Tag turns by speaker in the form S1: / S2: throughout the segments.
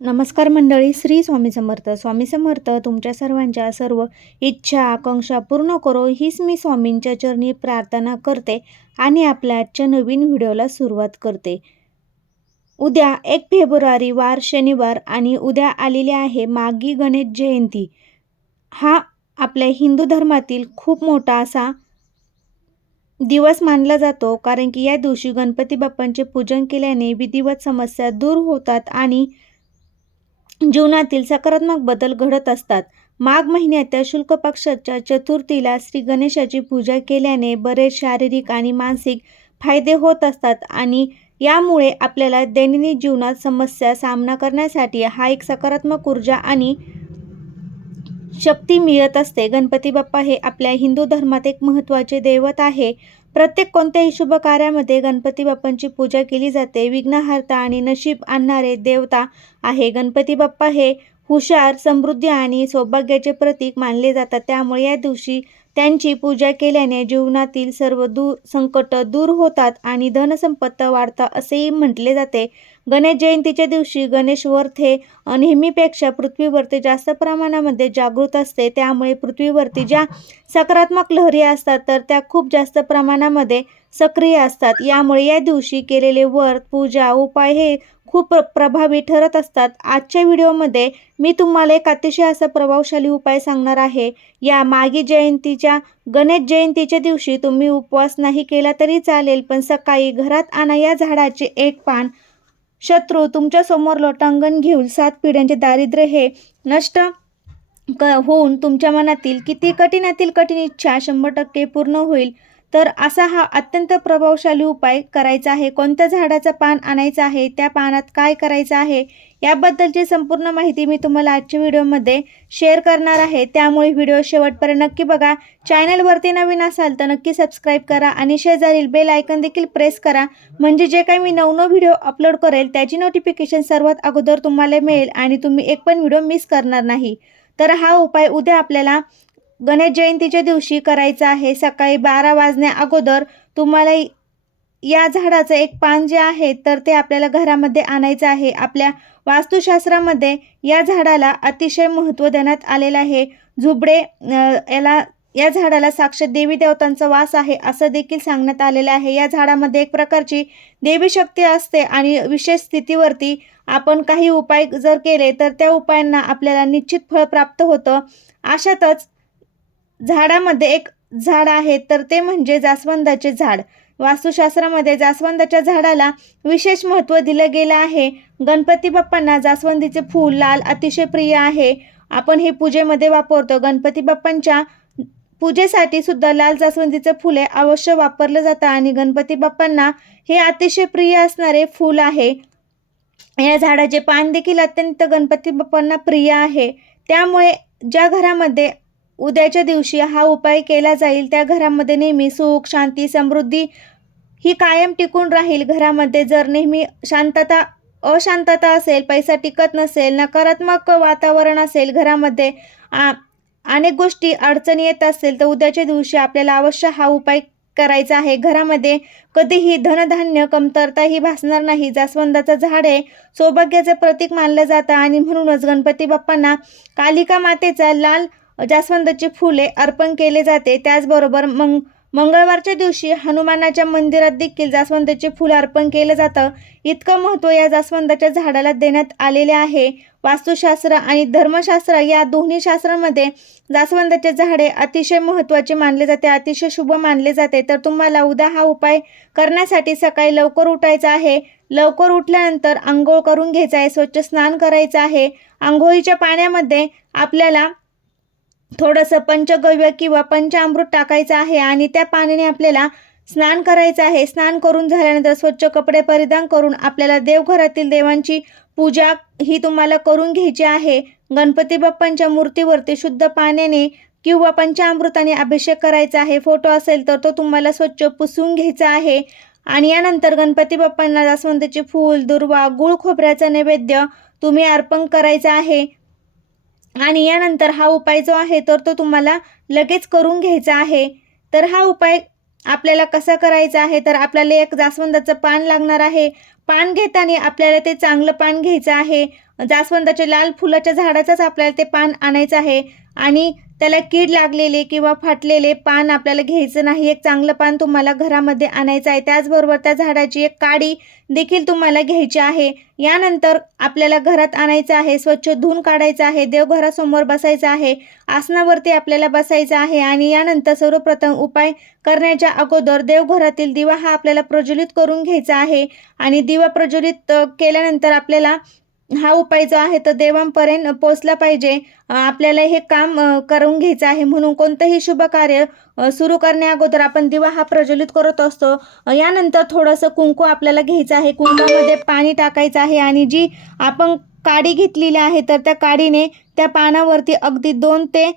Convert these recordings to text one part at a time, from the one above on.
S1: नमस्कार मंडळी श्री स्वामी समर्थ. स्वामी समर्थ तुमच्या सर्वांच्या सर्व इच्छा आकांक्षा पूर्ण करो हीच मी स्वामींच्या चरणी प्रार्थना करते आणि आपल्या आजच्या नवीन व्हिडिओला सुरुवात करते. उद्या एक फेब्रुवारी वार शनिवार आणि उद्या आलेली आहे मागी गणेश जयंती. हा आपल्या हिंदू धर्मातील खूप मोठा असा दिवस मानला जातो कारण की या दिवशी गणपती बाप्पांचे पूजन केल्याने विधिवत समस्या दूर होतात आणि जीवनातील सकारात्मक बदल घडत असतात. माघ महिन्याच्या शुल्क पक्षाच्या चतुर्थीला श्री गणेशाची पूजा केल्याने बरेच शारीरिक आणि मानसिक फायदे होत असतात आणि यामुळे आपल्याला दैनंदिन जीवनात समस्या सामना करण्यासाठी हा एक सकारात्मक ऊर्जा आणि शक्ती मिळत असते. गणपती बाप्पा हे आपल्या हिंदू धर्मात एक महत्त्वाचे दैवत आहे. प्रत्येक कोणत्याही शुभ कार्यामध्ये गणपती बाप्पांची पूजा केली जाते. विघ्नहर्ता आणि नशीब आणणारे देवता आहे. गणपती बाप्पा हे हुशार समृद्धी आणि सौभाग्याचे प्रतीक मानले जातात. त्यामुळे या दिवशी त्यांची पूजा केल्याने जीवनातील सर्व दूर संकट दूर होतात आणि धनसंपत्त वाढतं असेही म्हटले जाते. गणेश जयंतीच्या दिवशी गणेश वर्थ हे नेहमीपेक्षा पृथ्वीवरती जास्त प्रमाणामध्ये जागृत असते. त्यामुळे पृथ्वीवरती ज्या सकारात्मक लहरी असतात तर त्या खूप जास्त प्रमाणामध्ये सक्रिय असतात. यामुळे या दिवशी केलेले व्रत पूजा उपाय हे खूप प्रभावी ठरत असतात. आजच्या व्हिडिओमध्ये मी तुम्हाला एक अतिशय असा प्रभावशाली उपाय सांगणार आहे. या मागी जयंतीच्या गणेश जयंतीच्या दिवशी तुम्ही उपवास नाही केला तरी चालेल पण सकाळी घरात आणा या झाडाचे एक पान. शत्रू तुमच्यासमोर लोटांगण घेऊन सात पिढ्यांचे दारिद्र्य हे नष्ट क होऊन तुमच्या मनातील किती कठीणातील कठीण इच्छा शंभर टक्के पूर्ण होईल. तर असा हा अत्यंत प्रभावशाली उपाय करायचा आहे. कोणत्या झाडाचं पान आणायचं आहे? त्या पानात काय करायचं आहे? याबद्दलची संपूर्ण माहिती मी तुम्हाला आजच्या व्हिडिओमध्ये शेअर करणार आहे. त्यामुळे व्हिडिओ शेवटपर्यंत नक्की बघा. चॅनलवरती नवीन असाल तर नक्की सबस्क्राईब करा आणि शेजारील बेल आयकन देखील प्रेस करा. म्हणजे जे काही मी नवनव व्हिडिओ अपलोड करेल त्याची नोटिफिकेशन सर्वात अगोदर तुम्हाला मिळेल आणि तुम्ही एक पण व्हिडिओ मिस करणार नाही. तर हा उपाय उद्या आपल्याला गणेश जयंतीच्या दिवशी करायचं आहे. सकाळी बारा वाजण्या अगोदर तुम्हाला या झाडाचं एक पान जे आहे तर ते आपल्याला घरामध्ये आणायचं आहे. आपल्या वास्तुशास्त्रामध्ये या झाडाला अतिशय महत्त्व देण्यात आलेलं आहे. झुबडे याला या झाडाला साक्षात देवी देवतांचा वास आहे असं देखील सांगण्यात आलेलं आहे. या झाडामध्ये एक प्रकारची देवी शक्ती असते आणि विशेष स्थितीवरती आपण काही उपाय जर केले तर त्या उपायांना आपल्याला निश्चित फळ प्राप्त होतं. अशातच झाडामध्ये एक झाड आहे तर ते म्हणजे जास्वंदाचे झाड. वास्तुशास्त्रामध्ये जास्वंदाच्या झाडाला विशेष महत्त्व दिलं गेलं आहे. गणपती बाप्पांना जास्वंदीचे फूल लाल अतिशय प्रिय आहे. आपण हे पूजेमध्ये वापरतो. गणपती बाप्पांच्या पूजेसाठी सुद्धा लाल जास्वंदीचे फुले अवश्य वापरलं जातं आणि गणपती बाप्पांना हे अतिशय प्रिय असणारे फूल आहे. या झाडाचे पान देखील अत्यंत गणपती बाप्पांना प्रिय आहे. त्यामुळे ज्या घरामध्ये उद्याच्या दिवशी हा उपाय केला जाईल. त्या घरामध्ये नेहमी सुख शांती समृद्धी ही कायम टिकून राहील. घरामध्ये जर नेहमी शांतता अशांतता असेल पैसा टिकत नसेल नकारात्मक वातावरण असेल घरामध्ये अनेक गोष्टी अडचणी येत असेल तर उद्याच्या दिवशी आपल्याला अवश्य हा उपाय करायचा आहे. घरामध्ये कधीही धनधान्य कमतरता ही भासणार नाही. जास्वंदाचं झाड आहे सौभाग्याचं प्रतीक मानलं जातं आणि म्हणूनच गणपती बाप्पांना कालिका मातेचा लाल जास्वंदाची फुले अर्पण केले जाते. त्याचबरोबर मंग मंगळवारच्या दिवशी हनुमानाच्या मंदिरात देखील जास्वंदाचे फूल अर्पण केलं जातं. इतकं महत्त्व या जास्वंदाच्या झाडाला देण्यात आलेले आहे. वास्तुशास्त्र आणि धर्मशास्त्र या दोन्ही शास्त्रामध्ये जास्वंदाचे झाडे अतिशय महत्त्वाचे मानले जाते अतिशय शुभ मानले जाते. तर तुम्हाला उद्या हा उपाय करण्यासाठी सकाळी लवकर उठायचा आहे. लवकर उठल्यानंतर आंघोळ करून घ्यायचं आहे स्वच्छ स्नान करायचं आहे. आंघोळीच्या पाण्यामध्ये आपल्याला थोडंसं पंचगव्य किंवा पंचामृत टाकायचं आहे आणि त्या पाण्याने आपल्याला स्नान करायचं आहे. स्नान करून झाल्यानंतर स्वच्छ कपडे परिधान करून आपल्याला देवघरातील देवांची पूजा ही तुम्हाला करून घ्यायची आहे. गणपती बाप्पांच्या मूर्तीवरती शुद्ध पाण्याने किंवा पंचामृताने अभिषेक करायचा आहे. फोटो असेल तर तो तुम्हाला स्वच्छ पुसून घ्यायचा आहे. आणि यानंतर गणपती बाप्पांना जास्वंदीचे फूल दुर्वा गुळ खोबऱ्याचा नैवेद्य तुम्ही अर्पण करायचा आहे. आणि यानंतर हा उपाय जो आहे तर तो तुम्हाला लगेच करून घ्यायचा आहे. तर हा उपाय आपल्याला कसा करायचा आहे तर आपल्याला एक जास्वंदाचं पान लागणार आहे. पान घेताना आपल्याला ते चांगलं पान घ्यायचं आहे. जास्वंदाच्या लाल फुलाच्या झाडाचंच आपल्याला ते पान आणायचं आहे. आणि त्याला कीड लागलेले किंवा फाटलेले पान आपल्याला घ्यायचं नाही. एक चांगलं पान तुम्हाला घरामध्ये आणायचं आहे. त्याचबरोबर त्या झाडाची एक काडी देखील तुम्हाला घ्यायची आहे. यानंतर आपल्याला घरात आणायचं आहे. स्वच्छ धुवून काढायचं आहे. देवघरासमोर बसायचं आहे. आसनावरती आपल्याला बसायचं आहे. आणि यानंतर सर्वप्रथम उपाय करण्याच्या अगोदर देवघरातील दिवा हा आपल्याला प्रज्वलित करून घ्यायचा आहे. आणि दिवा प्रज्वलित केल्यानंतर आपल्याला हा उपाय जो आहे तो देवांपर्यंत पोचला पाहिजे. आपल्याला हे काम करून घ्यायचं आहे म्हणून कोणतंही शुभ कार्य सुरू करण्या अगोदर आपण दिवा हा प्रज्वलित करत असतो. यानंतर थोडंसं कुंकू आपल्याला घ्यायचं आहे. कुंकूमध्ये पाणी टाकायचं आहे आणि जी आपण काडी घेतलेली आहे तर त्या काडीने त्या पानावरती अगदी दोन ते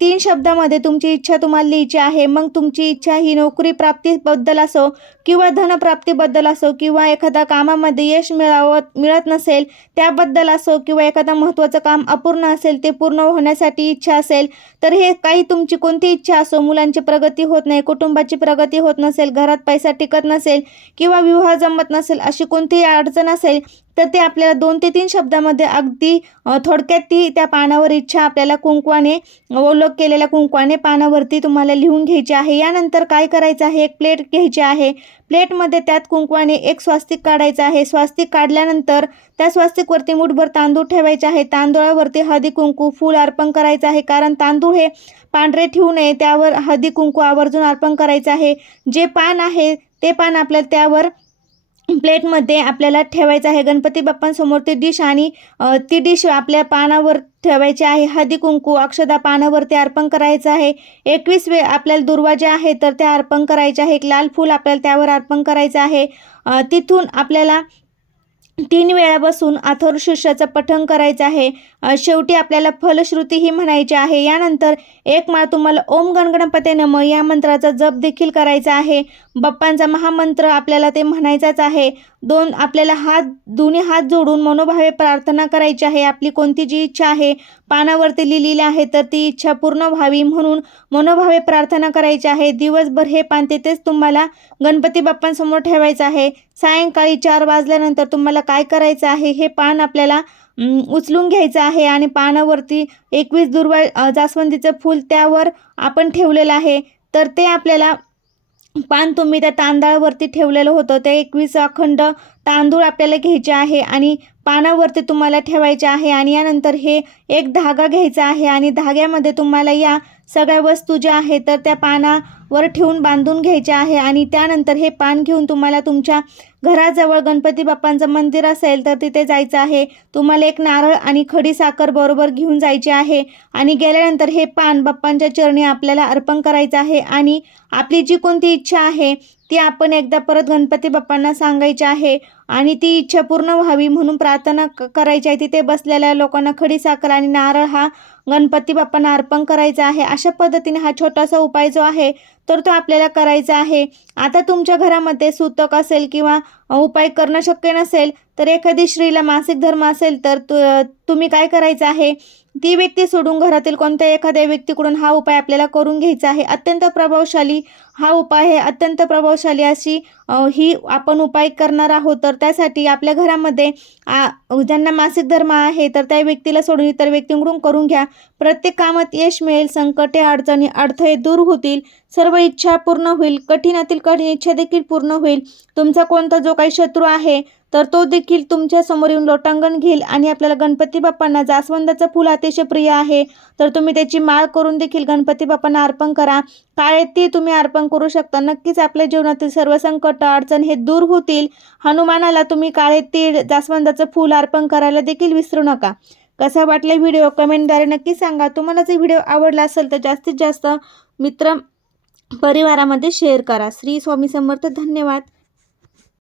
S1: तीन शब्दामध्ये तुमची इच्छा तुम्हाला लिहायची आहे. मग तुमची इच्छा ही नोकरी प्राप्तीबद्दल असो किंवा धनप्राप्तीबद्दल असो किंवा एखाद्या कामामध्ये यश मिळावत मिळत नसेल त्याबद्दल असो किंवा एखादं महत्त्वाचं काम अपूर्ण असेल ते पूर्ण होण्यासाठी इच्छा असेल तर हे काही तुमची कोणती इच्छा असो मुलांची प्रगती होत नाही कुटुंबाची प्रगती होत नसेल घरात पैसा टिकत नसेल किंवा विवाह जमत नसेल अशी कोणतीही अडचण असेल तर ते आपल्याला दोन ते तीन शब्दामध्ये अगदी थोडक्यात ती त्या पानावर इच्छा आपल्याला कुंकवाने ओलक केलेल्या कुंकवाने पानावरती तुम्हाला लिहून घ्यायची आहे. यानंतर काय करायचं आहे? एक प्लेट घ्यायची आहे. प्लेटमध्ये त्यात कुंकवाने एक स्वास्तिक काढायचं आहे. स्वास्तिक काढल्यानंतर त्या स्वास्तिकवरती मुठभर तांदूळ ठेवायचे आहे. तांदूळावरती हळदी कुंकू फूल अर्पण करायचं आहे. कारण तांदूळ हे पांढरे ठेवू नये त्यावर हळदी कुंकू आवर्जून अर्पण करायचं आहे. जे पान आहे ते पान आपल्याला त्यावर प्लेटमध्ये आपल्याला ठेवायचं आहे. गणपती बाप्पांसमोर ती डिश आणि ती डिश आपल्या पानावर ठेवायची आहे. हळदी कुंकू अक्षदा पानावरती अर्पण करायचं आहे. एकवीस वे आपल्याला दुर्वा जे आहे तर त्या अर्पण करायचे आहे. एक लाल फूल आपल्याला त्यावर अर्पण करायचं आहे. तिथून आपल्याला तीन वेळा बसून अथर्वशीर्षाचं पठण करायचं आहे. शेवटी आपल्याला फलश्रुती ही म्हणायची आहे. यानंतर एक माळ तुम्हाला ओम गणगणपते नम या मंत्राचा जप देखील करायचा आहे. बाप्पांचा महामंत्र आपल्याला ते म्हणायचाच आहे. दोन आपल्याला हात दोन्ही हात जोडून मनोभावे प्रार्थना करायची आहे. आपली कोणती जी इच्छा आहे पानावरती लिहिलेली आहे तर ती इच्छा पूर्ण व्हावी म्हणून मनोभावे प्रार्थना करायची आहे. दिवसभर हे पान तेथेच तुम्हाला गणपती बाप्पांसमोर ठेवायचं आहे. सायंकाळी चार वाजल्यानंतर तुम्हाला काय करायचं आहे हे पान आपल्याला उचलून घ्यायचं आहे आणि पानावरती एकवीस दुर्वा जास्वंदीचं फूल त्यावर आपण ठेवलेलं आहे. तर ते आपल्याला पान तुम्ही त्या तांदळावरती ठेवलेलं होतं. ते एकवीस अखंड तांदूळ आपल्याला घ्यायचे आहे आणि पानावरती तुम्हाला ठेवायचे आहे आणि यानंतर हे एक धागा घ्यायचा आहे आणि धाग्यामध्ये तुम्हाला या सगळ्या वस्तू ज्या आहेत तर त्या पाना वर ठेवून बांधून घ्यायचे आहे आणि त्यानंतर हे पान घेऊन तुम्हाला तुमच्या घराजवळ गणपती बाप्पांचं मंदिर असेल तर तिथे जायचं आहे. तुम्हाला एक नारळ आणि खडी साखर बरोबर घेऊन जायची आहे आणि गेल्यानंतर हे पान बाप्पांच्या चरणी आपल्याला अर्पण करायचं आहे आणि आपली जी कोणती इच्छा आहे ती आपण एकदा परत गणपती बाप्पांना सांगायची आहे आणि ती इच्छा पूर्ण व्हावी म्हणून प्रार्थना क- करायची आहे. तिथे बसलेल्या लोकांना खडी साखर आणि नारळ हा गणपती बाप्पांना अर्पण करायचा आहे. अशा पद्धतीने हा छोटासा उपाय जो आहे तर तो आपल्याला करायचा आहे. आता तुमच्या घरामध्ये सूतक असेल किंवा उपाय करणं शक्य नसेल तर एखादी स्त्रीला मासिक धर्म असेल तर तु तुम्ही काय करायचं आहे? ती व्यक्ती सोडून घरातील कोणत्या एखाद्या व्यक्तीकडून हा उपाय आपल्याला करून घ्यायचा आहे? अत्यंत प्रभावशाली हा उपाय आहे अत्यंत प्रभावशाली अशी ही आपण उपाय करणार आहोत. तर त्यासाठी आपल्या घरामध्ये आ, ज्यांना मासिक धर्म आहे तर त्या व्यक्तीला सोडून इतर व्यक्तींकडून करून घ्या. प्रत्येक कामात यश मिळेल संकटे अडचणी अडथळे दूर होतील. सर्व इच्छा पूर्ण होईल कठीणातील कठीण इच्छा देखील पूर्ण होईल. तुमचा कोणता जो काही शत्रू आहे तर तो देखील तुमच्यासमोर येऊन लोटांगण घेईल आणि आपल्याला गणपती बाप्पांना जास्वंदाचं फूल अतिशय प्रिय आहे. तर तुम्ही त्याची माळ करून देखील गणपती बाप्पांना अर्पण करा. काळे ती तुम्ही अर्पण करू शकता. नक्कीच आपल्या जीवनातील सर्व संकट अडचण हे दूर होतील. हनुमानाला तुम्ही काळे तीळ जास्वंदाचं फूल अर्पण करायला देखील विसरू नका. कसा वाटला व्हिडिओ? कमेंटद्वारे नक्की सांगा. तुम्हाला जर व्हिडिओ आवडला असेल तर जास्तीत जास्त मित्र परिवारामध्ये शेअर करा. श्री स्वामी समर्थ धन्यवाद.